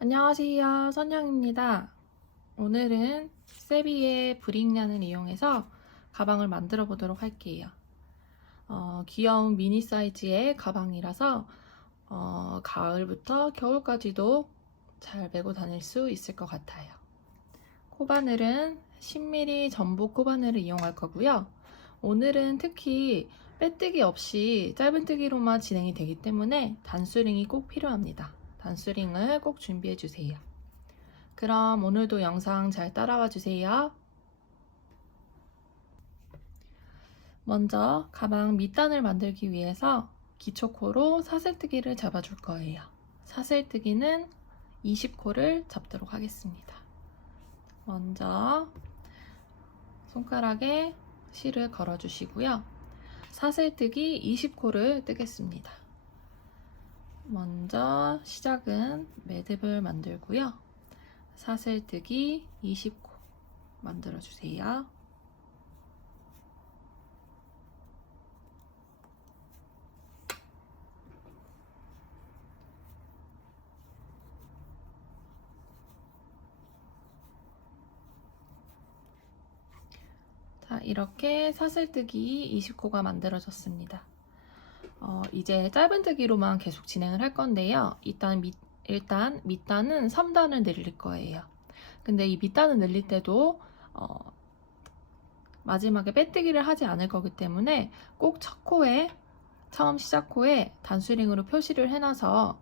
안녕하세요, 선영입니다. 오늘은 세비의 브릭란을 이용해서 가방을 만들어 보도록 할게요. 귀여운 미니 사이즈의 가방이라서 가을부터 겨울까지도 잘 메고 다닐 수 있을 것 같아요. 코바늘은 10mm 전복 코바늘을 이용할 거고요. 오늘은 특히 빼뜨기 없이 짧은뜨기로만 진행이 되기 때문에 단수링이 꼭 필요합니다. 단수링을 꼭 준비해 주세요. 그럼 오늘도 영상 잘 따라와 주세요. 먼저 가방 밑단을 만들기 위해서 기초코로 사슬뜨기를 잡아줄 거예요. 사슬뜨기는 20코를 잡도록 하겠습니다. 먼저 손가락에 실을 걸어 주시고요. 사슬뜨기 20코를 뜨겠습니다. 먼저 시작은 매듭을 만들고요. 사슬뜨기 20코 만들어 주세요. 자, 이렇게 사슬뜨기 20코가 만들어졌습니다. 이제 짧은뜨기로만 계속 진행을 할 건데요. 일단 밑단은 3단을 늘릴 거예요. 근데 이 밑단을 늘릴 때도 마지막에 빼뜨기를 하지 않을 거기 때문에 꼭 첫 코에, 처음 시작 코에 단수링으로 표시를 해놔서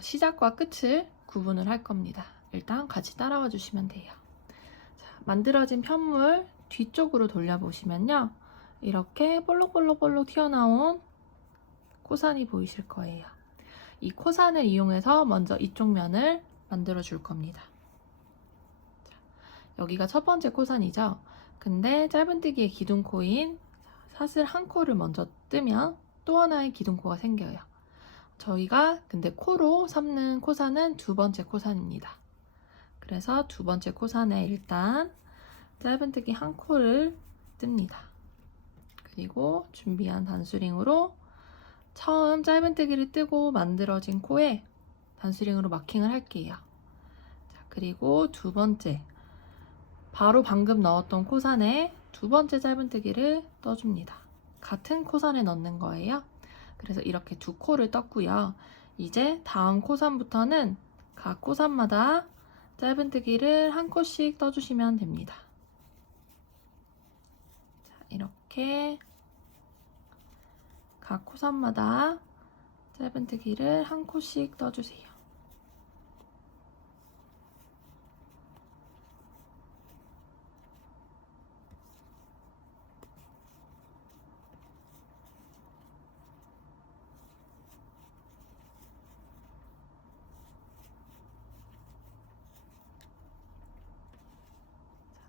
시작과 끝을 구분을 할 겁니다. 일단 같이 따라와 주시면 돼요. 자, 만들어진 편물 뒤쪽으로 돌려보시면요. 이렇게 볼록볼록 튀어나온 코산이 보이실 거예요. 이 코산을 이용해서 먼저 이쪽 면을 만들어 줄 겁니다. 자, 여기가 첫 번째 코산이죠. 근데 짧은뜨기의 기둥코인 사슬 한 코를 먼저 뜨면 또 하나의 기둥코가 생겨요. 저희가 근데 코로 삼는 코산은 두 번째 코산입니다. 그래서 두 번째 코산에 일단 짧은뜨기 한 코를 뜹니다. 그리고 준비한 단수링으로 처음 짧은뜨기를 뜨고 만들어진 코에 단수링으로 마킹을 할게요. 자, 그리고 두 번째, 바로 방금 넣었던 코산에 두 번째 짧은뜨기를 떠줍니다. 같은 코산에 넣는 거예요. 그래서 이렇게 두 코를 떴고요. 이제 다음 코산부터는 각 코산마다 짧은뜨기를 한 코씩 떠주시면 됩니다. 자, 이렇게 각 코산마다 짧은뜨기를 한 코씩 떠주세요.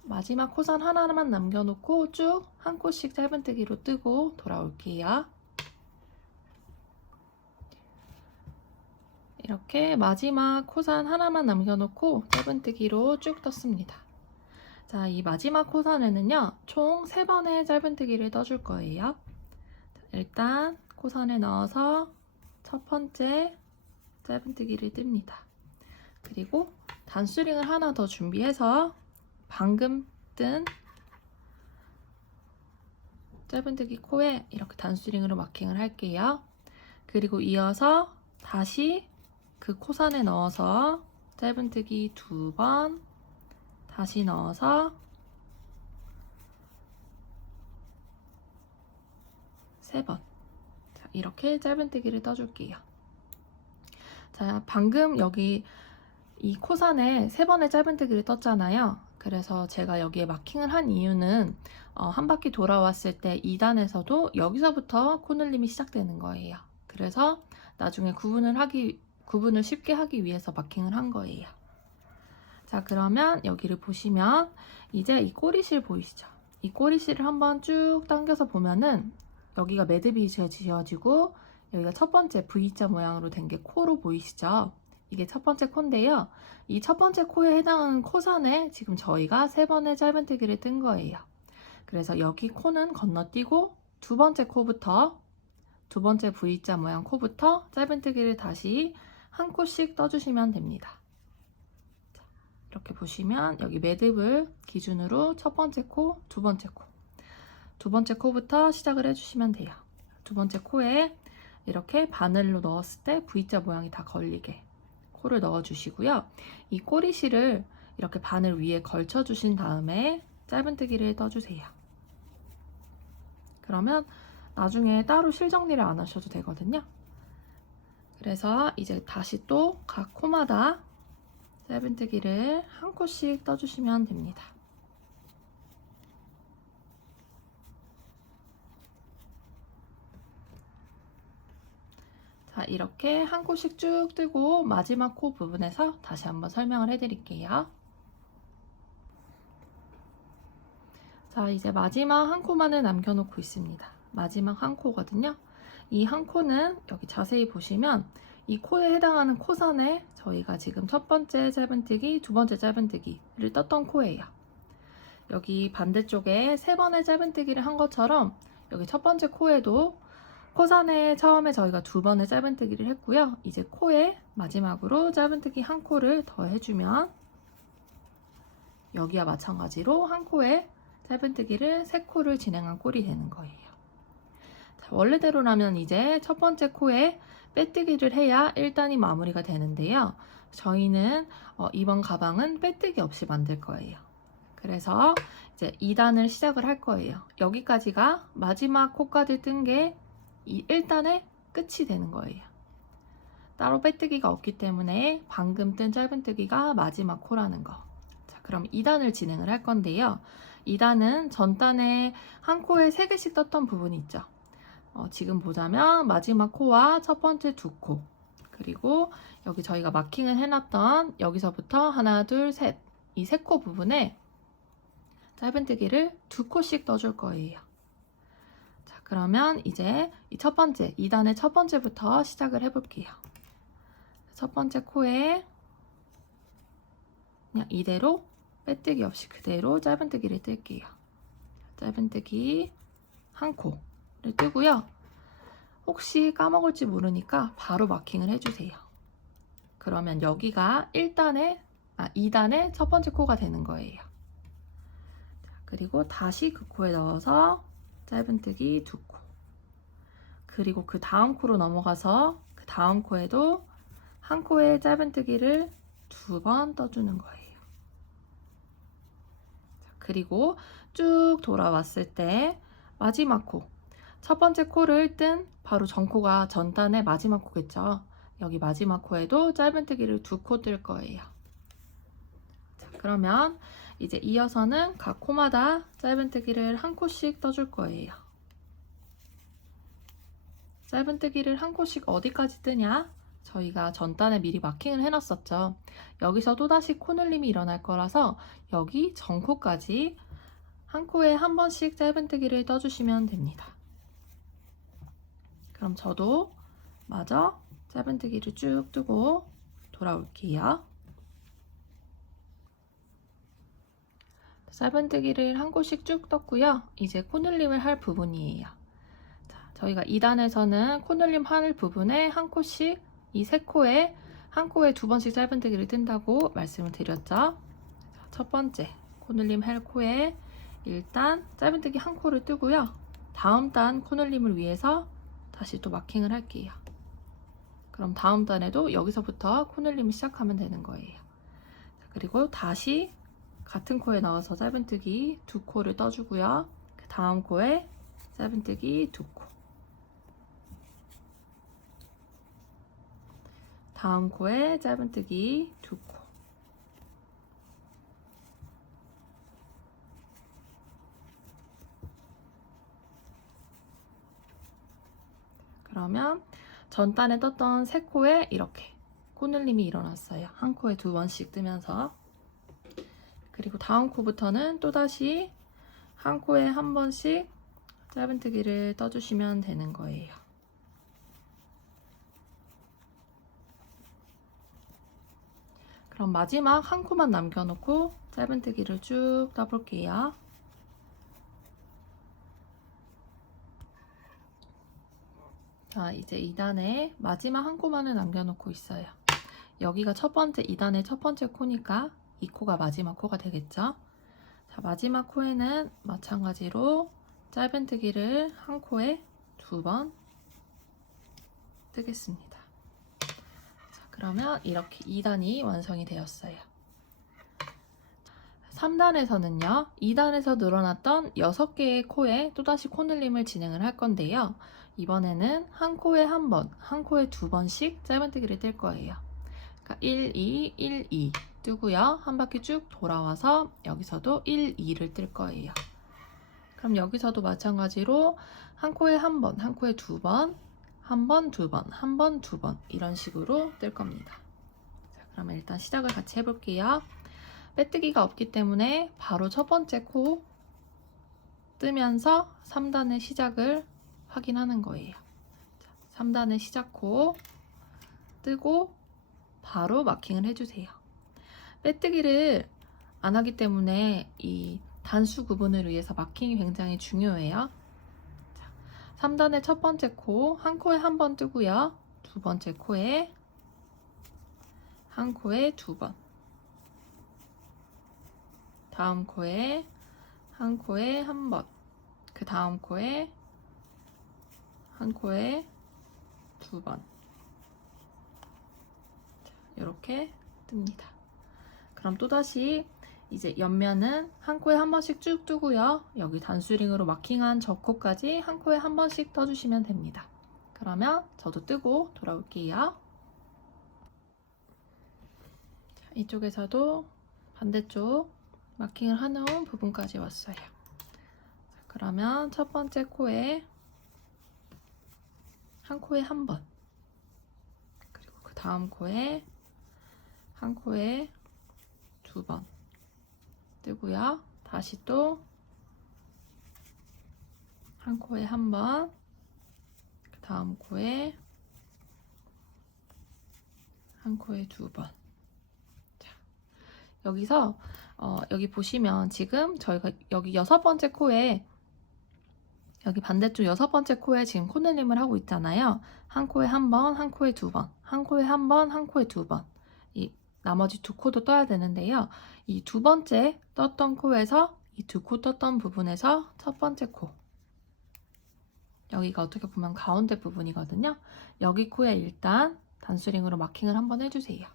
마지막 코산 하나만 남겨놓고 쭉 한 코씩 짧은뜨기로 뜨고 돌아올게요. 이렇게 마지막 코산 하나만 남겨놓고 짧은뜨기로 쭉 떴습니다. 자, 이 마지막 코산에는요, 총 3번의 짧은뜨기를 떠줄 거예요. 일단 코산에 넣어서 첫 번째 짧은뜨기를 뜹니다. 그리고 단수링을 하나 더 준비해서 방금 뜬 짧은뜨기 코에 이렇게 단수링으로 마킹을 할게요. 그리고 이어서 다시 그 코산에 넣어서 짧은뜨기 2번 다시 넣어서 3번. 자, 이렇게 짧은뜨기를 떠줄게요. 자, 방금 여기 이 코산에 3번의 짧은뜨기를 떴잖아요. 그래서 제가 여기에 마킹을 한 이유는 한 바퀴 돌아왔을 때 2단에서도 여기서부터 코늘림이 시작되는 거예요. 그래서 나중에 구분을 쉽게 하기 위해서 마킹을 한 거예요. 자, 그러면 여기를 보시면 이제 이 꼬리실 보이시죠? 이 꼬리실을 한번 쭉 당겨서 보면은 여기가 매듭이 지어지고 여기가 첫 번째 V자 모양으로 된 게 코로 보이시죠? 이게 첫 번째 코인데요. 이 첫 번째 코에 해당하는 코선에 지금 저희가 3번의 짧은뜨기를 뜬 거예요. 그래서 여기 코는 건너뛰고 두 번째 코부터, 두 번째 V자 모양 코부터 짧은뜨기를 다시 한 코씩 떠주시면 됩니다. 이렇게 보시면 여기 매듭을 기준으로 첫 번째 코, 두 번째 코, 두 번째 코부터 시작을 해주시면 돼요. 두 번째 코에 이렇게 바늘로 넣었을 때 V자 모양이 다 걸리게 코를 넣어주시고요. 이 꼬리실을 이렇게 바늘 위에 걸쳐주신 다음에 짧은뜨기를 떠주세요. 그러면 나중에 따로 실 정리를 안 하셔도 되거든요. 그래서 이제 다시 또 각 코마다 짧은뜨기를 한 코씩 떠주시면 됩니다. 자, 이렇게 한 코씩 쭉 뜨고 마지막 코 부분에서 다시 한번 설명을 해드릴게요. 자, 이제 마지막 한 코만을 남겨놓고 있습니다. 마지막 한 코거든요. 이 한 코는 여기 자세히 보시면 이 코에 해당하는 코선에 저희가 지금 첫 번째 짧은뜨기, 두 번째 짧은뜨기를 떴던 코예요. 여기 반대쪽에 3번의 짧은뜨기를 한 것처럼 여기 첫 번째 코에도 코선에 처음에 저희가 2번의 짧은뜨기를 했고요. 이제 코에 마지막으로 짧은뜨기 한 코를 더 해주면 여기와 마찬가지로 한 코에 짧은뜨기를 3코를 진행한 꼴이 되는 거예요. 자, 원래대로라면 이제 첫 번째 코에 빼뜨기를 해야 1단이 마무리가 되는데요. 저희는 이번 가방은 빼뜨기 없이 만들 거예요. 그래서 이제 2단을 시작을 할 거예요. 여기까지가 마지막 코까지 뜬 게 이 1단의 끝이 되는 거예요. 따로 빼뜨기가 없기 때문에 방금 뜬 짧은뜨기가 마지막 코라는 거. 자, 그럼 2단을 진행을 할 건데요. 2단은 전단에 한 코에 3개씩 떴던 부분이 있죠. 지금 보자면 마지막 코와 첫 번째 2코, 그리고 여기 저희가 마킹을 해놨던 여기서부터 하나, 둘, 셋, 이 3코 부분에 짧은뜨기를 2코씩 떠줄 거예요. 자, 그러면 이제 이 첫 번째, 2단의 첫 번째부터 시작을 해볼게요. 첫 번째 코에 그냥 이대로 빼뜨기 없이 그대로 짧은뜨기를 뜰게요. 짧은뜨기 한 코를 뜨고요. 혹시 까먹을지 모르니까 바로 마킹을 해주세요. 그러면 여기가 2단의 첫 번째 코가 되는 거예요. 그리고 다시 그 코에 넣어서 짧은뜨기 2코, 그리고 그 다음 코로 넘어가서 그 다음 코에도 한 코에 짧은뜨기를 2번 떠주는 거예요. 그리고 쭉 돌아왔을 때 마지막 코, 첫 번째 코를 뜬 바로 전코가 전단의 마지막 코겠죠. 여기 마지막 코에도 짧은뜨기를 2코 뜰 거예요. 자, 그러면 이제 이어서는 각 코마다 짧은뜨기를 한 코씩 떠줄 거예요. 짧은뜨기를 한 코씩 어디까지 뜨냐? 저희가 전단에 미리 마킹을 해놨었죠. 여기서 또다시 코늘림이 일어날 거라서 여기 전코까지 한 코에 한 번씩 짧은뜨기를 떠주시면 됩니다. 그럼 저도 마저 짧은뜨기를 쭉 뜨고 돌아올게요. 짧은뜨기를 한 코씩 쭉 떴고요. 이제 코늘림을 할 부분이에요. 자, 저희가 2단에서는 코늘림 할 부분에 한 코씩 이 3코에 한 코에 2번씩 짧은뜨기를 뜬다고 말씀을 드렸죠. 자, 첫 번째 코늘림 할 코에 일단 짧은뜨기 한 코를 뜨고요. 다음 단 코늘림을 위해서 다시 또 마킹을 할게요. 그럼 다음 단에도 여기서부터 코늘림을 시작하면 되는 거예요. 그리고 다시 같은 코에 넣어서 짧은뜨기 2코를 떠주고요. 그 다음 코에 짧은뜨기 2코, 다음 코에 짧은뜨기 2코, 그러면 전단에 떴던 3코에 이렇게 코늘림이 일어났어요. 한 코에 2번씩 뜨면서. 그리고 다음 코부터는 또다시 한 코에 한 번씩 짧은뜨기를 떠주시면 되는 거예요. 그럼 마지막 한 코만 남겨놓고 짧은뜨기를 쭉 떠볼게요. 자, 이제 2단에 마지막 한 코만을 남겨놓고 있어요. 여기가 첫 번째 2단의 첫 번째 코니까 이 코가 마지막 코가 되겠죠. 자, 마지막 코에는 마찬가지로 짧은뜨기를 한 코에 2번 뜨겠습니다. 자, 그러면 이렇게 2단이 완성이 되었어요. 3단에서는요, 2단에서 늘어났던 6개의 코에 또다시 코늘림을 진행을 할 건데요. 이번에는 한 코에 한 번, 한 코에 2번씩 짧은뜨기를 뜰 거예요. 그러니까 1, 2, 1, 2 뜨고요. 한 바퀴 쭉 돌아와서 여기서도 1, 2를 뜰 거예요. 그럼 여기서도 마찬가지로 한 코에 한 번, 한 코에 2번, 한 번, 2번, 한 번, 2번 이런 식으로 뜰 겁니다. 자, 그러면 일단 시작을 같이 해볼게요. 빼뜨기가 없기 때문에 바로 첫 번째 코 뜨면서 3단의 시작을 확인하는 거예요. 3단의 시작 코 뜨고 바로 마킹을 해주세요. 빼뜨기를 안 하기 때문에 이 단수 구분을 위해서 마킹이 굉장히 중요해요. 3단의 첫 번째 코, 한 코에 한 번 뜨고요. 두 번째 코에 한 코에 2번. 다음 코에 한 코에 한 번. 그 다음 코에 한 코에 2번. 이렇게 뜹니다. 그럼 또다시 이제 옆면은 한 코에 한 번씩 쭉 뜨고요. 여기 단수링으로 마킹한 저 코까지 한 코에 한 번씩 떠주시면 됩니다. 그러면 저도 뜨고 돌아올게요. 자, 이쪽에서도 반대쪽 마킹을 해놓은 부분까지 왔어요. 자, 그러면 첫 번째 코에 한 코에 한 번, 그리고 그 다음 코에 한 코에 2번 뜨고요. 다시 또 한 코에 한 번, 그 다음 코에 한 코에 2번. 자, 여기서 여기 보시면 지금 저희가 여기 6번째 코에 여기 반대쪽 6번째 코에 지금 코늘림을 하고 있잖아요. 한 코에 한 번, 한 코에 2번, 한 코에 한 번, 한 코에 2번. 이 나머지 2코도 떠야 되는데요. 이 2번째 떴던 코에서 이 2코 떴던 부분에서 첫 번째 코. 여기가 어떻게 보면 가운데 부분이거든요. 여기 코에 일단 단수링으로 마킹을 한번 해주세요.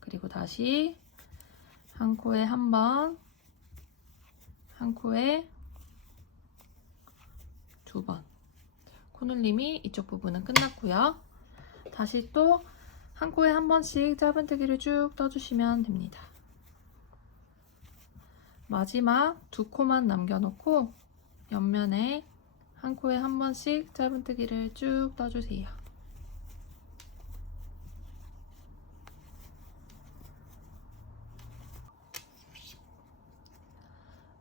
그리고 다시 한 코에 한 번, 한 코에 2번. 코늘림이 이쪽 부분은 끝났고요. 다시 또 한 코에 한 번씩 짧은뜨기를 쭉 떠주시면 됩니다. 마지막 2코만 남겨놓고 옆면에 한 코에 한 번씩 짧은뜨기를 쭉 떠주세요.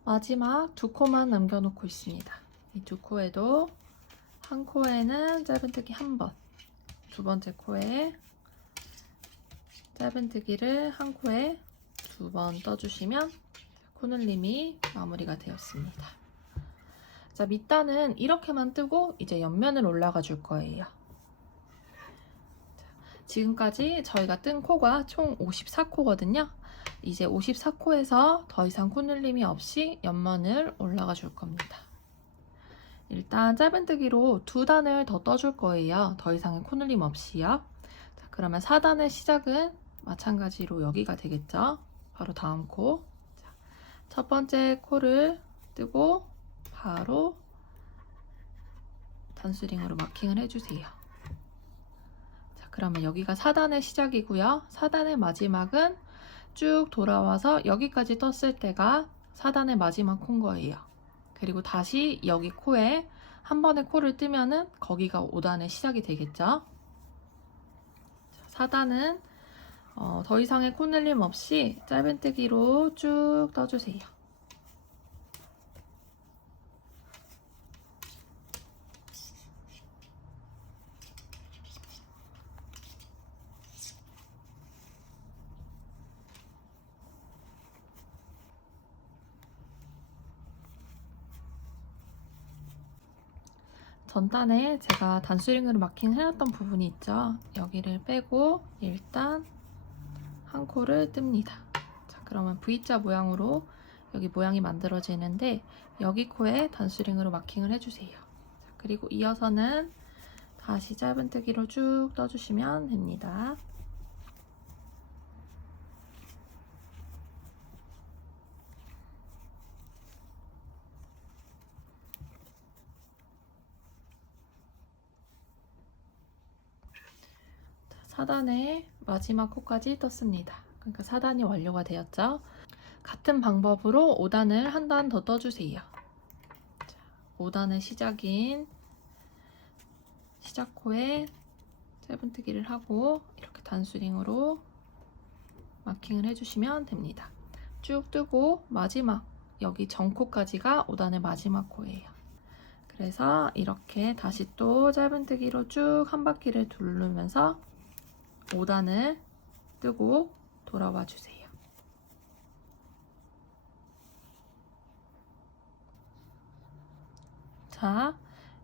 마지막 2코만 남겨놓고 있습니다. 이 2코에도 한 코에는 짧은뜨기 한 번, 두 번째 코에 짧은뜨기를 한 코에 2번 떠주시면 코늘림이 마무리가 되었습니다. 자, 밑단은 이렇게만 뜨고 이제 옆면을 올라가 줄 거예요. 자, 지금까지 저희가 뜬 코가 총 54코거든요. 이제 54코에서 더 이상 코늘림이 없이 옆면을 올라가 줄 겁니다. 일단 짧은뜨기로 2단을 더 떠줄 거예요. 더 이상의 코늘림 없이요. 자, 그러면 4단의 시작은 마찬가지로 여기가 되겠죠. 바로 다음 코. 자, 첫 번째 코를 뜨고 바로 단수링으로 마킹을 해주세요. 자, 그러면 여기가 4단의 시작이고요. 4단의 마지막은 쭉 돌아와서 여기까지 떴을 때가 4단의 마지막 코인 거예요. 그리고 다시 여기 코에 한 번에 코를 뜨면은 거기가 5단의 시작이 되겠죠. 4단은 더 이상의 코늘림 없이 짧은뜨기로 쭉 떠주세요. 전단에 제가 단수링으로 마킹 해놨던 부분이 있죠. 여기를 빼고 일단 한 코를 뜹니다. 자, 그러면 V자 모양으로 여기 모양이 만들어지는데 여기 코에 단수링으로 마킹을 해주세요. 자, 그리고 이어서는 다시 짧은뜨기로 쭉 떠주시면 됩니다. 자, 4단의 마지막 코까지 떴습니다. 그러니까 4단이 완료가 되었죠. 같은 방법으로 5단을 한 단 더 떠주세요. 자, 5단의 시작인 시작코에 짧은뜨기를 하고 이렇게 단수링으로 마킹을 해주시면 됩니다. 쭉 뜨고 마지막 여기 전코까지가 5단의 마지막 코예요. 그래서 이렇게 다시 또 짧은뜨기로 쭉 한 바퀴를 두르면서 5단을 뜨고 돌아와 주세요. 자,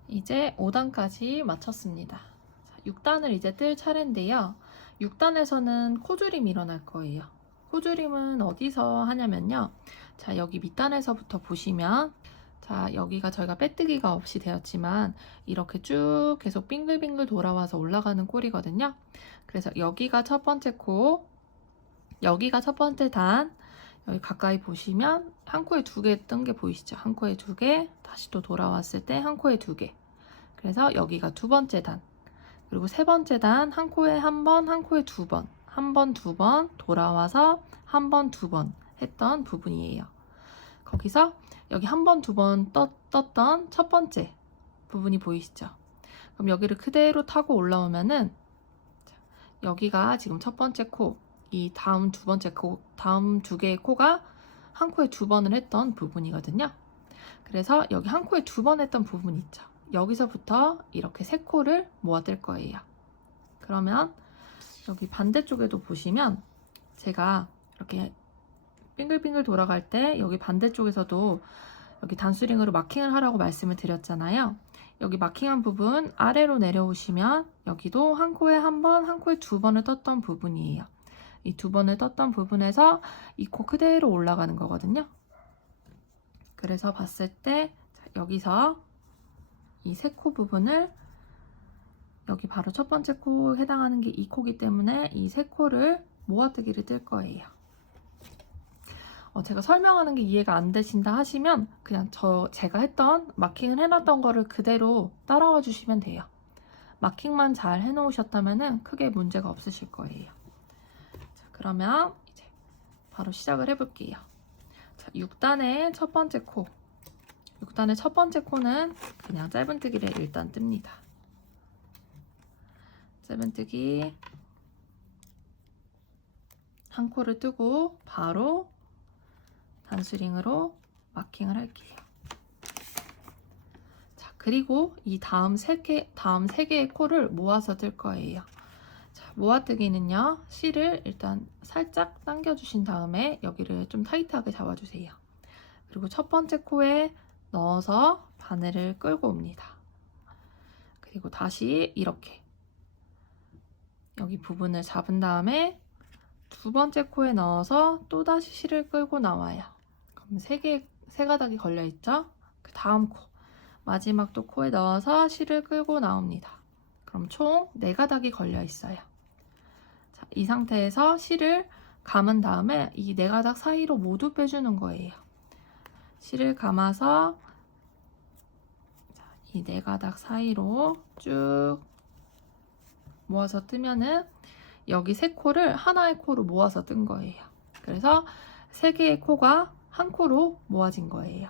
이제 5단까지 마쳤습니다. 자, 6단을 이제 뜰 차례인데요. 6단에서는 코줄임 일어날 거예요. 코줄임은 어디서 하냐면요. 자, 여기 밑단에서부터 보시면 자, 여기가 저희가 빼뜨기가 없이 되었지만 이렇게 쭉 계속 빙글빙글 돌아와서 올라가는 꼴이거든요. 그래서 여기가 첫 번째 코, 여기가 첫 번째 단, 여기 가까이 보시면 한 코에 2개 뜬 게 보이시죠? 한 코에 2개, 다시 또 돌아왔을 때 한 코에 2개. 그래서 여기가 두 번째 단. 그리고 세 번째 단, 한 코에 한 번, 한 코에 2번. 한 번, 2번, 돌아와서 한 번, 2번 했던 부분이에요. 거기서 여기 한 번, 2번 떴던 첫 번째 부분이 보이시죠? 그럼 여기를 그대로 타고 올라오면은 여기가 지금 첫 번째 코, 이 다음 두 번째 코, 다음 2개의 코가 한 코에 2번을 했던 부분이거든요. 그래서 여기 한 코에 2번 했던 부분 있죠. 여기서부터 이렇게 3코를 모아 뜰 거예요. 그러면 여기 반대쪽에도 보시면 제가 이렇게 빙글빙글 돌아갈 때 여기 반대쪽에서도 여기 단수링으로 마킹을 하라고 말씀을 드렸잖아요. 여기 마킹한 부분 아래로 내려오시면 여기도 한 코에 한 번, 한 코에 2번을 떴던 부분이에요. 이 2번을 떴던 부분에서 이 코 그대로 올라가는 거거든요. 그래서 봤을 때 여기서 이 3코 부분을 여기 바로 첫 번째 코 해당하는 게 이 코기 때문에 이 3코를 모아뜨기를 뜰 거예요. 제가 설명하는 게 이해가 안 되신다 하시면 그냥 제가 했던 마킹을 해놨던 거를 그대로 따라와 주시면 돼요. 마킹만 잘 해놓으셨다면 크게 문제가 없으실 거예요. 자, 그러면 이제 바로 시작을 해볼게요. 자, 6단의 첫 번째 코. 6단의 첫 번째 코는 그냥 짧은뜨기를 일단 뜹니다. 짧은뜨기 한 코를 뜨고 바로 단수링으로 마킹을 할게요. 자, 그리고 이 다음 3개의 코를 모아서 뜰 거예요. 자, 모아뜨기는요, 실을 일단 살짝 당겨주신 다음에 여기를 좀 타이트하게 잡아주세요. 그리고 첫 번째 코에 넣어서 바늘을 끌고 옵니다. 그리고 다시 이렇게 여기 부분을 잡은 다음에 두 번째 코에 넣어서 또다시 실을 끌고 나와요. 그럼 세 가닥이 걸려 있죠? 그 다음 코, 마지막 또 코에 넣어서 실을 끌고 나옵니다. 그럼 총 4가닥이 걸려 있어요. 자, 이 상태에서 실을 감은 다음에 이 4가닥 사이로 모두 빼주는 거예요. 실을 감아서 이 4가닥 사이로 쭉 모아서 뜨면은 여기 3코를 하나의 코로 모아서 뜬 거예요. 그래서 3개의 코가 한 코로 모아진 거예요.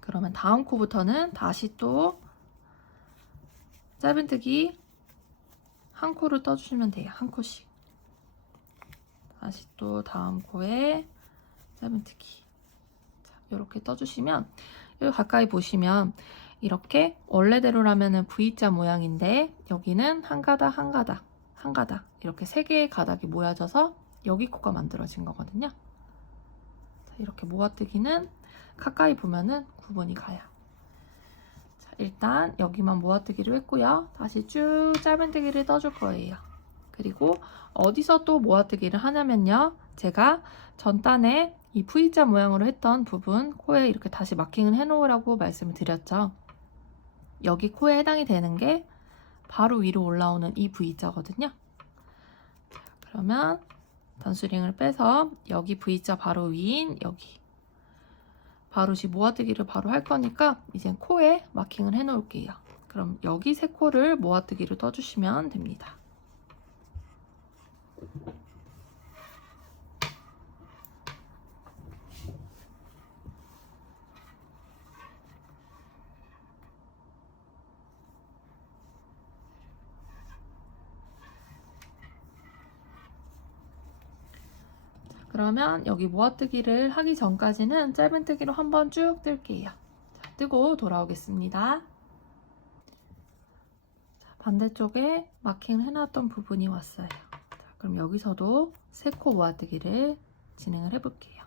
그러면 다음 코부터는 다시 또 짧은뜨기 한 코를 떠주시면 돼요. 한 코씩. 다시 또 다음 코에 짧은뜨기. 이렇게 떠주시면 여기 가까이 보시면 이렇게 원래대로라면 V자 모양인데 여기는 한 가닥 한 가닥 한 가닥 이렇게 3개의 가닥이 모여져서 여기 코가 만들어진 거거든요. 자, 이렇게 모아뜨기는 가까이 보면은 구분이 가요. 자, 일단 여기만 모아뜨기로 했고요. 다시 쭉 짧은뜨기를 떠줄 거예요. 그리고 어디서 또 모아뜨기를 하냐면요. 제가 전단에 이 V자 모양으로 했던 부분 코에 이렇게 다시 마킹을 해놓으라고 말씀을 드렸죠. 여기 코에 해당이 되는 게 바로 위로 올라오는 이 V자거든요. 그러면 단수링을 빼서 여기 V자 바로 위인 여기 바로 모아뜨기를 바로 할 거니까 이제 코에 마킹을 해 놓을게요. 그럼 여기 세 코를 모아뜨기로 떠주시면 됩니다. 그러면 여기 모아뜨기를 하기 전까지는 짧은뜨기로 한번 쭉 뜰게요. 자, 뜨고 돌아오겠습니다. 자, 반대쪽에 마킹을 해놨던 부분이 왔어요. 자, 그럼 여기서도 세 코 모아뜨기를 진행을 해볼게요.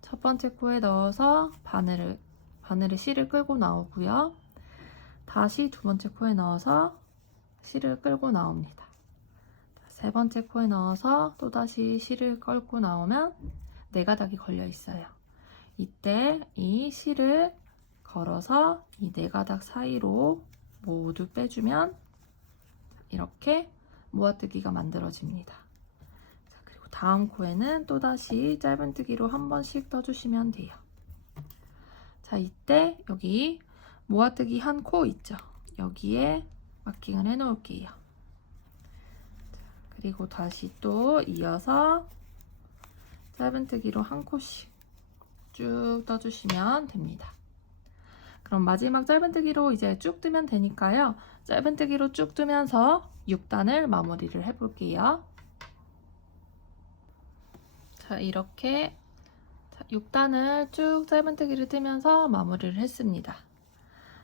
첫 번째 코에 넣어서 바늘을 실을 끌고 나오고요. 다시 두 번째 코에 넣어서 실을 끌고 나옵니다. 세 번째 코에 넣어서 또다시 실을 끌고 나오면 네 가닥이 걸려 있어요. 이때 이 실을 걸어서 이 네 가닥 사이로 모두 빼주면 이렇게 모아뜨기가 만들어집니다. 자, 그리고 다음 코에는 또다시 짧은뜨기로 한 번씩 떠주시면 돼요. 자, 이때 여기 모아뜨기 한 코 있죠? 여기에 마킹을 해 놓을게요. 그리고 다시 또 이어서 짧은뜨기로 한 코씩 쭉 떠주시면 됩니다. 그럼 마지막 짧은뜨기로 이제 쭉 뜨면 되니까요. 짧은뜨기로 쭉 뜨면서 6단을 마무리를 해볼게요. 자, 이렇게 6단을 쭉 짧은뜨기를 뜨면서 마무리를 했습니다.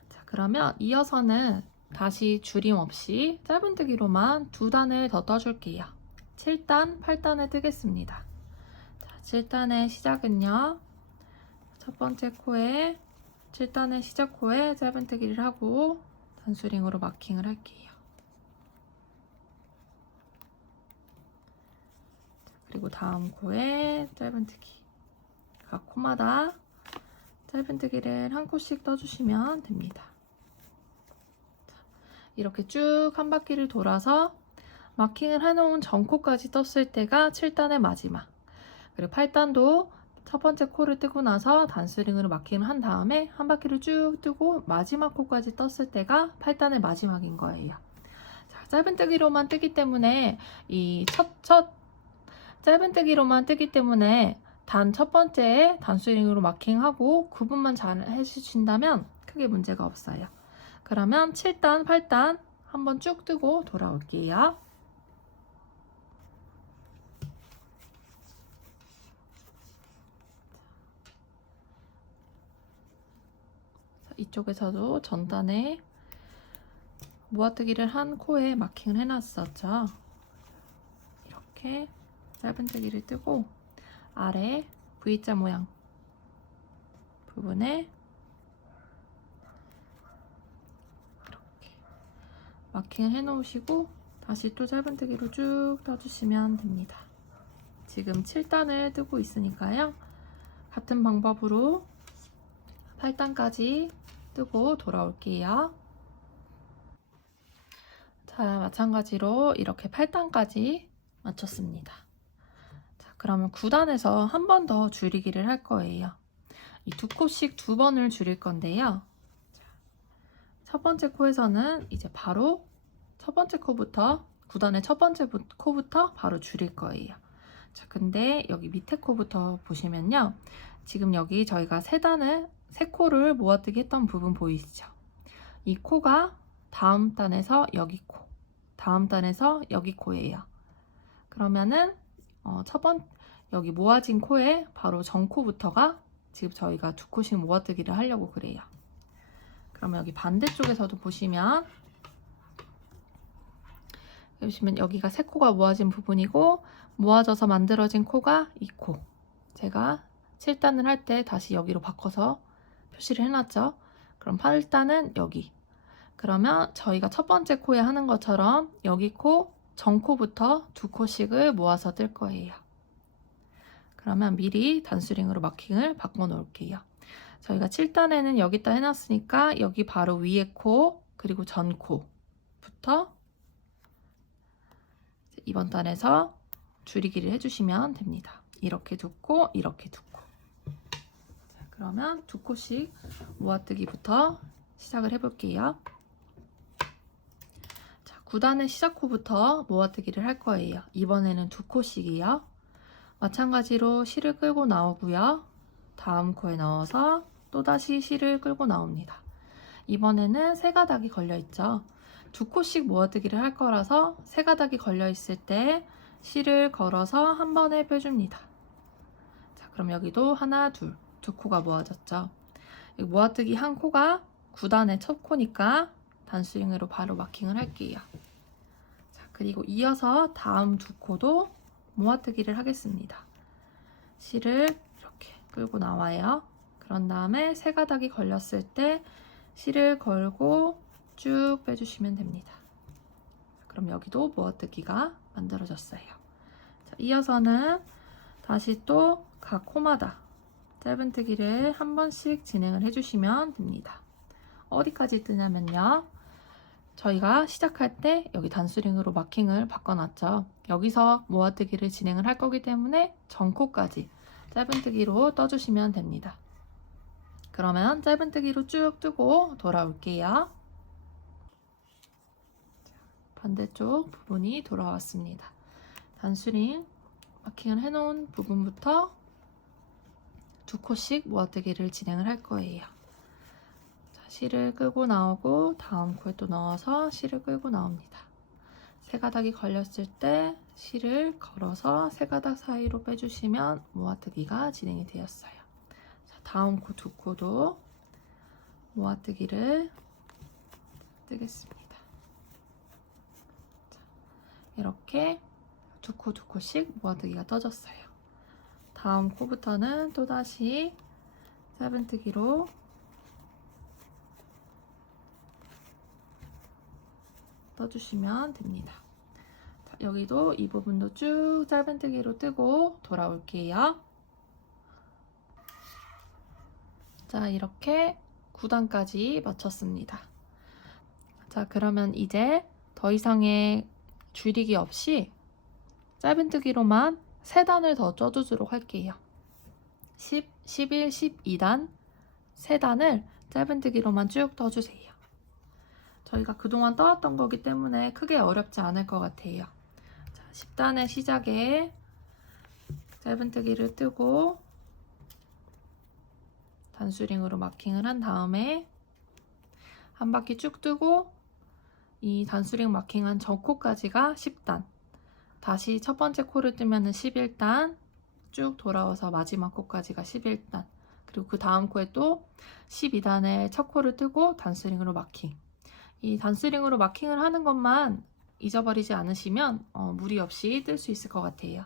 자, 그러면 이어서는 다시 줄임 없이 짧은뜨기로만 2단을 더 떠줄게요. 7단, 8단을 뜨겠습니다. 자, 7단의 시작은요. 첫 번째 코에 7단의 시작 코에 짧은뜨기를 하고 단수링으로 마킹을 할게요. 그리고 다음 코에 짧은뜨기. 각 코마다 짧은뜨기를 한 코씩 떠주시면 됩니다. 이렇게 쭉 한 바퀴를 돌아서 마킹을 해놓은 전코까지 떴을 때가 7단의 마지막. 그리고 8단도 첫 번째 코를 뜨고 나서 단스링으로 마킹을 한 다음에 한 바퀴를 쭉 뜨고 마지막 코까지 떴을 때가 8단의 마지막인 거예요. 자, 짧은뜨기로만 뜨기 때문에 짧은뜨기로만 뜨기 때문에 단 첫 번째에 단스링으로 마킹하고 구분만 잘 해주신다면 크게 문제가 없어요. 그러면 7단, 8단 한번 쭉 뜨고 돌아올게요. 이쪽에서도 전단에 모아뜨기를 한 코에 마킹을 해놨었죠. 이렇게 짧은뜨기를 뜨고 아래 V자 모양 부분에 이렇게 마킹을 해놓으시고 다시 또 짧은뜨기로 쭉 떠주시면 됩니다. 지금 7단을 뜨고 있으니까요. 같은 방법으로 8단까지 뜨고 돌아올게요. 자, 마찬가지로 이렇게 8단까지 마쳤습니다. 자, 그러면 9단에서 한 번 더 줄이기를 할 거예요. 이 두 코씩 2번을 줄일 건데요. 자, 첫 번째 코에서는 이제 바로 첫 번째 코부터 9단의 첫 번째 코부터 바로 줄일 거예요. 자, 근데 여기 밑에 코부터 보시면요. 지금 여기 저희가 세 코를 모아뜨기 했던 부분 보이시죠? 이 코가 다음 단에서 여기 코, 다음 단에서 여기 코예요. 그러면은 여기 모아진 코에 바로 전 코부터가 지금 저희가 두 코씩 모아뜨기를 하려고 그래요. 그러면 여기 반대쪽에서도 보시면 여기가 세 코가 모아진 부분이고 모아져서 만들어진 코가 이 코. 제가 7단을 할 때 다시 여기로 바꿔서 표시를 해놨죠. 그럼 8단은 여기. 그러면 저희가 첫 번째 코에 하는 것처럼 여기 코, 전코부터 2코씩을 모아서 뜰 거예요. 그러면 미리 단수링으로 마킹을 바꿔 놓을게요. 저희가 7단에는 여기다 해놨으니까 여기 바로 위에 코, 그리고 전코부터 이번 단에서 줄이기를 해주시면 됩니다. 이렇게 두 코, 이렇게 두 코. 자, 그러면 2코씩 모아뜨기부터 시작을 해볼게요. 자, 9단의 시작 코부터 모아뜨기를 할 거예요. 이번에는 2코씩이요. 마찬가지로 실을 끌고 나오고요. 다음 코에 넣어서 또다시 실을 끌고 나옵니다. 이번에는 세 가닥이 걸려있죠. 2코씩 모아뜨기를 할 거라서 세 가닥이 걸려있을 때 실을 걸어서 한 번에 빼줍니다. 자, 그럼 여기도 하나, 둘, 2코가 모아졌죠. 모아뜨기 한 코가 9단의 첫 코니까 단스윙으로 바로 마킹을 할게요. 자, 그리고 이어서 다음 2코도 모아뜨기를 하겠습니다. 실을 이렇게 끌고 나와요. 그런 다음에 세 가닥이 걸렸을 때 실을 걸고 쭉 빼주시면 됩니다. 그럼 여기도 모아뜨기가 만들어졌어요. 자, 이어서는 다시 또 각 코마다 짧은뜨기를 한 번씩 진행을 해주시면 됩니다. 어디까지 뜨냐면요. 저희가 시작할 때 여기 단수링으로 마킹을 바꿔놨죠. 여기서 모아뜨기를 진행을 할 거기 때문에 전코까지 짧은뜨기로 떠주시면 됩니다. 그러면 짧은뜨기로 쭉 뜨고 돌아올게요. 반대쪽 부분이 돌아왔습니다. 단수링 마킹을 해놓은 부분부터 2코씩 모아뜨기를 진행을 할 거예요. 자, 실을 끌고 나오고 다음 코에 또 넣어서 실을 끌고 나옵니다. 세 가닥이 걸렸을 때 실을 걸어서 세 가닥 사이로 빼주시면 모아뜨기가 진행이 되었어요. 자, 다음 코 2코도 모아뜨기를 뜨겠습니다. 자, 이렇게 2코씩 모아뜨기가 떠졌어요. 다음 코부터는 또다시 짧은뜨기로 떠주시면 됩니다. 자, 여기도 이 부분도 쭉 짧은뜨기로 뜨고 돌아올게요. 자, 이렇게 9단까지 마쳤습니다. 자, 그러면 이제 더 이상의 줄이기 없이 짧은뜨기로만 3단을 더 쪄주도록 할게요. 10, 11, 12단 3단을 짧은뜨기로만 쭉 떠주세요. 저희가 그동안 떠왔던 거기 때문에 크게 어렵지 않을 것 같아요. 자, 10단의 시작에 짧은뜨기를 뜨고 단수링으로 마킹을 한 다음에 한 바퀴 쭉 뜨고 이 단수링 마킹한 저 코까지가 10단. 다시 첫 번째 코를 뜨면 11단, 쭉 돌아와서 마지막 코까지가 11단. 그리고 그 다음 코에 또 12단의 첫 코를 뜨고 단스링으로 마킹. 이 단스링으로 마킹을 하는 것만 잊어버리지 않으시면 무리 없이 뜰 수 있을 것 같아요.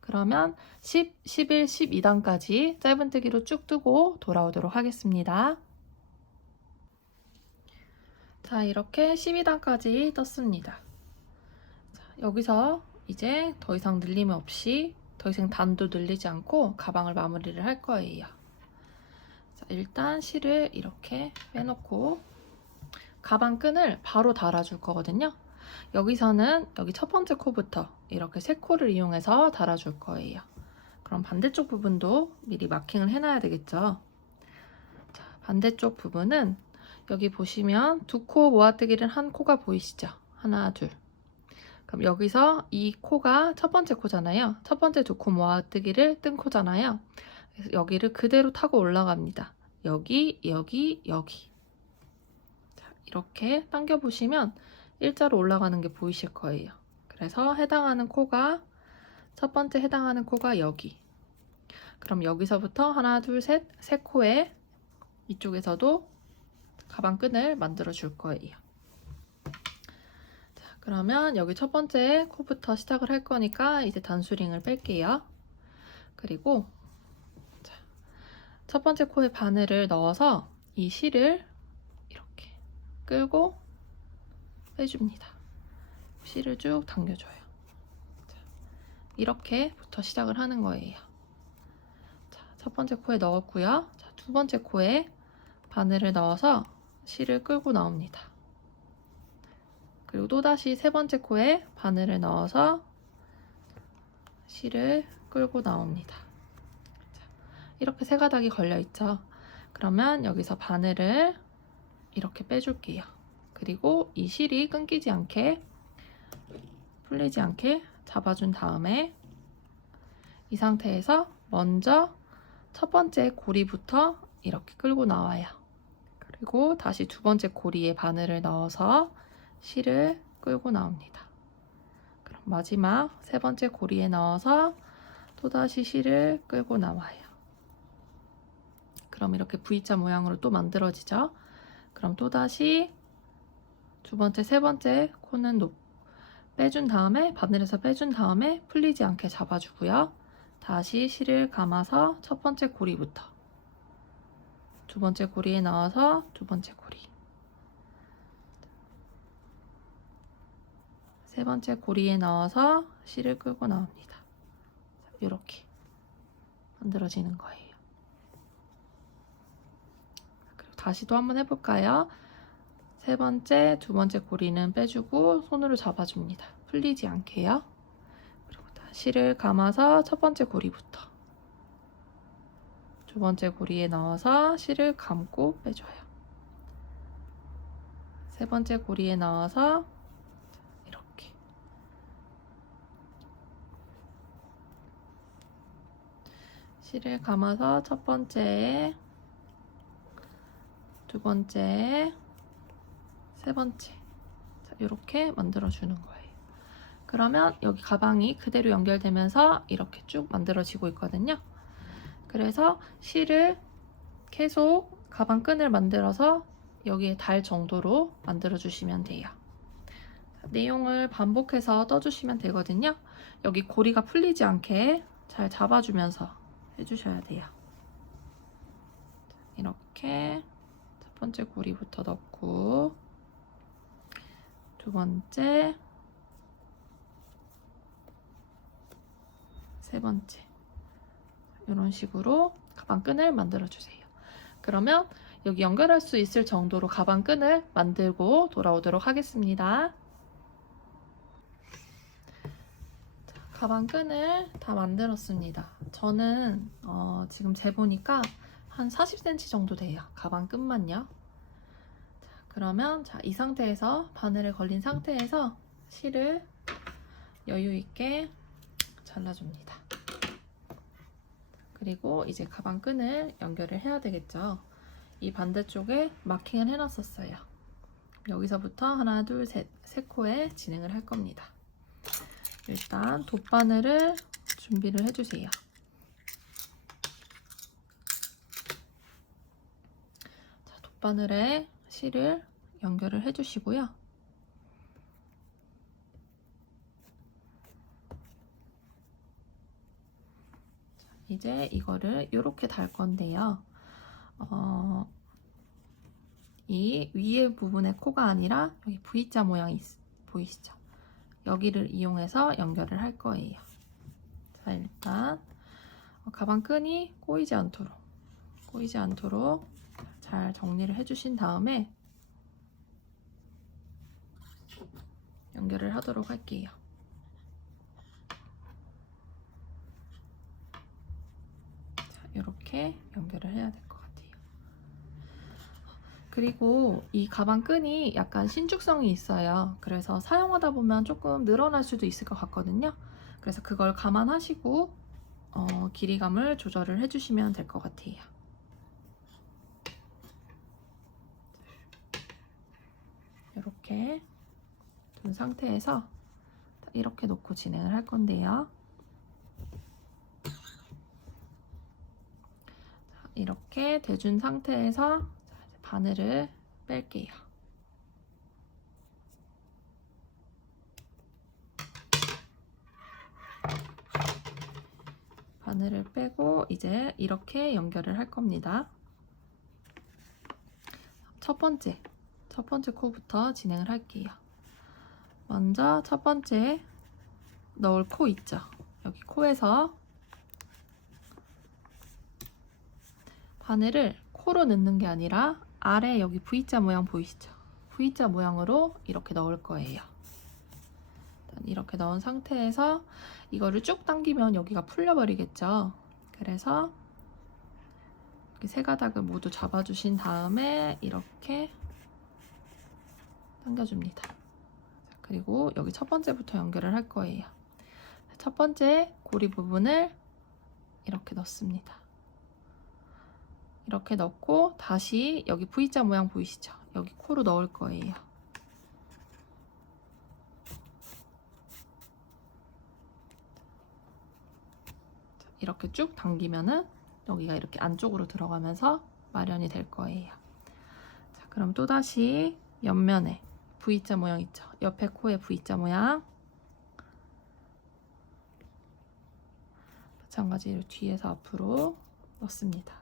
그러면 10, 11, 12단까지 짧은뜨기로 쭉 뜨고 돌아오도록 하겠습니다. 자, 이렇게 12단까지 떴습니다. 자, 여기서 이제 더 이상 늘림 없이 더 이상 단도 늘리지 않고 가방을 마무리를 할 거예요. 자, 일단 실을 이렇게 빼놓고 가방 끈을 바로 달아줄 거거든요. 여기서는 여기 첫 번째 코부터 이렇게 3코를 이용해서 달아줄 거예요. 그럼 반대쪽 부분도 미리 마킹을 해놔야 되겠죠. 자, 반대쪽 부분은 여기 보시면 2코 모아뜨기를 한 코가 보이시죠? 하나, 둘. 그럼 여기서 이 코가 첫 번째 코잖아요. 첫 번째 2코 모아뜨기를 뜬 코잖아요. 그래서 여기를 그대로 타고 올라갑니다. 여기, 여기, 여기. 자, 이렇게 당겨보시면 일자로 올라가는 게 보이실 거예요. 그래서 해당하는 코가 첫 번째 해당하는 코가 여기. 그럼 여기서부터 하나, 둘, 셋, 3코에 이쪽에서도 가방 끈을 만들어 줄 거예요. 자, 그러면 여기 첫 번째 코부터 시작을 할 거니까 이제 단수링을 뺄게요. 그리고 자, 첫 번째 코에 바늘을 넣어서 이 실을 끌고 빼줍니다. 실을 쭉 당겨줘요. 자, 이렇게부터 시작을 하는 거예요. 자, 첫 번째 코에 넣었고요. 자, 두 번째 코에 바늘을 넣어서 실을 끌고 나옵니다. 그리고 또다시 세 번째 코에 바늘을 넣어서 실을 끌고 나옵니다. 자, 이렇게 세 가닥이 걸려 있죠. 그러면 여기서 바늘을 이렇게 빼줄게요. 그리고 이 실이 끊기지 않게, 풀리지 않게 잡아준 다음에 이 상태에서 먼저 첫 번째 고리부터 이렇게 끌고 나와요. 그리고 다시 두 번째 고리에 바늘을 넣어서 실을 끌고 나옵니다. 그럼 마지막 세 번째 고리에 넣어서 또다시 실을 끌고 나와요. 그럼 이렇게 V자 모양으로 또 만들어지죠. 그럼 또다시 두 번째, 세 번째 코는 빼준 다음에 바늘에서 빼준 다음에 풀리지 않게 잡아주고요. 다시 실을 감아서 첫 번째 고리부터 두 번째 고리에 넣어서 두 번째 고리, 세 번째 고리에 넣어서 실을 끌고 나옵니다. 이렇게 만들어지는 거예요. 그리고 다시 또 한번 해볼까요? 세 번째, 두 번째 고리는 빼주고 손으로 잡아줍니다. 풀리지 않게요. 그리고 실을 감아서 첫 번째 고리부터 두 번째 고리에 넣어서 실을 감고 빼줘요. 세 번째 고리에 넣어서 이렇게 실을 감아서 첫 번째, 두 번째, 세 번째, 자, 이렇게 만들어주는 거예요. 그러면 여기 가방이 그대로 연결되면서 이렇게 쭉 만들어지고 있거든요. 그래서 실을 계속 가방 끈을 만들어서 여기에 달 정도로 만들어 주시면 돼요. 내용을 반복해서 떠주시면 되거든요. 여기 고리가 풀리지 않게 잘 잡아주면서 해주셔야 돼요. 이렇게 첫 번째 고리부터 넣고 두 번째, 세 번째, 이런 식으로 가방 끈을 만들어 주세요. 그러면 여기 연결할 수 있을 정도로 가방 끈을 만들고 돌아오도록 하겠습니다. 자, 가방 끈을 다 만들었습니다. 저는 지금 재보니까 한 40cm 정도 돼요. 가방 끈만요. 자, 그러면 이 상태에서 바늘에 걸린 상태에서 실을 여유 있게 잘라줍니다. 그리고 이제 가방 끈을 연결을 해야 되겠죠. 이 반대쪽에 마킹을 해놨었어요. 여기서부터 하나, 둘, 셋, 세 코에 진행을 할 겁니다. 일단 돗바늘을 준비를 해주세요. 자, 돗바늘에 실을 연결을 해주시고요. 이제 이거를 이렇게 달 건데요. 이 위에 부분의 코가 아니라 여기 V자 모양이 보이시죠? 여기를 이용해서 연결을 할 거예요. 자, 일단 가방 끈이 꼬이지 않도록 잘 정리를 해주신 다음에 연결을 하도록 할게요. 이렇게 연결을 해야 될 것 같아요. 그리고 이 가방 끈이 약간 신축성이 있어요. 그래서 사용하다 보면 조금 늘어날 수도 있을 것 같거든요. 그래서 그걸 감안하시고 길이감을 조절을 해주시면 될 것 같아요. 이렇게 둔 상태에서 이렇게 놓고 진행을 할 건데요. 이렇게 대준 상태에서 바늘을 뺄게요. 바늘을 빼고 이제 이렇게 연결을 할 겁니다. 첫 첫 번째 코부터 진행을 할게요. 먼저 첫 번째 넣을 코 있죠? 여기 코에서 바늘을 코로 넣는 게 아니라 아래 여기 V자 모양 보이시죠? V자 모양으로 이렇게 넣을 거예요. 이렇게 넣은 상태에서 이거를 쭉 당기면 여기가 풀려버리겠죠? 그래서 이렇게 세 가닥을 모두 잡아주신 다음에 이렇게 당겨줍니다. 그리고 여기 첫 번째부터 연결을 할 거예요. 첫 번째 고리 부분을 이렇게 넣습니다. 이렇게 넣고 다시 여기 V자 모양 보이시죠? 여기 코로 넣을 거예요. 이렇게 쭉 당기면은 여기가 이렇게 안쪽으로 들어가면서 마련이 될 거예요. 자, 그럼 또다시 옆면에 V자 모양 있죠? 옆에 코에 V자 모양 마찬가지로 뒤에서 앞으로 넣습니다.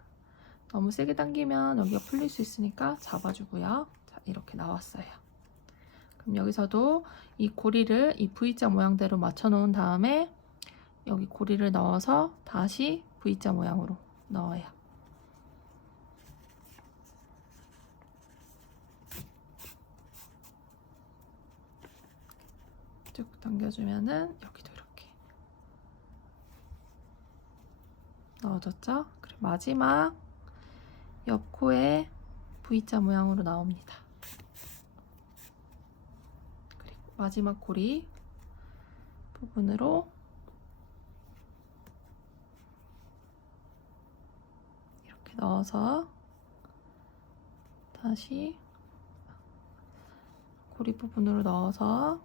너무 세게 당기면 여기가 풀릴 수 있으니까 잡아주고요. 자, 이렇게 나왔어요. 그럼 여기서도 이 고리를 이 V자 모양대로 맞춰 놓은 다음에 여기 고리를 넣어서 다시 V자 모양으로 넣어요. 쭉 당겨주면은 여기도 이렇게 넣어줬죠? 그리고 마지막 옆 코에 V자 모양으로 나옵니다. 그리고 마지막 고리 부분으로 이렇게 넣어서 다시 고리 부분으로 넣어서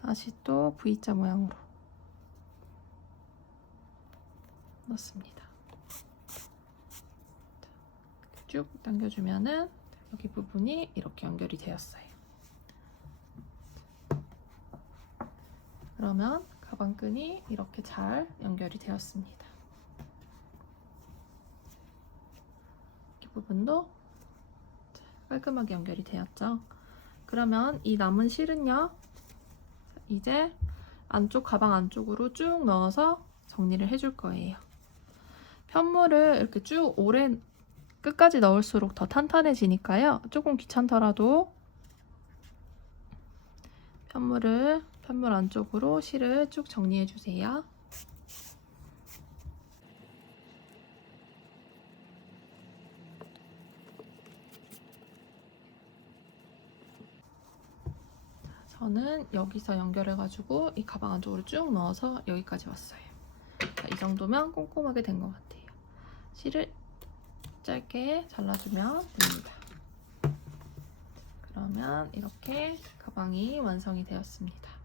다시 또 V자 모양으로 넣습니다. 쭉 당겨주면은 여기 부분이 이렇게 연결이 되었어요. 그러면 가방끈이 이렇게 잘 연결이 되었습니다. 이 부분도 깔끔하게 연결이 되었죠. 그러면 이 남은 실은요, 이제 안쪽 가방 안쪽으로 쭉 넣어서 정리를 해줄 거예요. 편물을 이렇게 쭉 오래 끝까지 넣을수록 더 탄탄해지니까요. 조금 귀찮더라도 편물 안쪽으로 실을 쭉 정리해 주세요. 저는 여기서 연결해가지고 이 가방 안쪽으로 쭉 넣어서 여기까지 왔어요. 자, 이 정도면 꼼꼼하게 된 것 같아요. 실을 짧게 잘라주면 됩니다. 그러면 이렇게 가방이 완성이 되었습니다.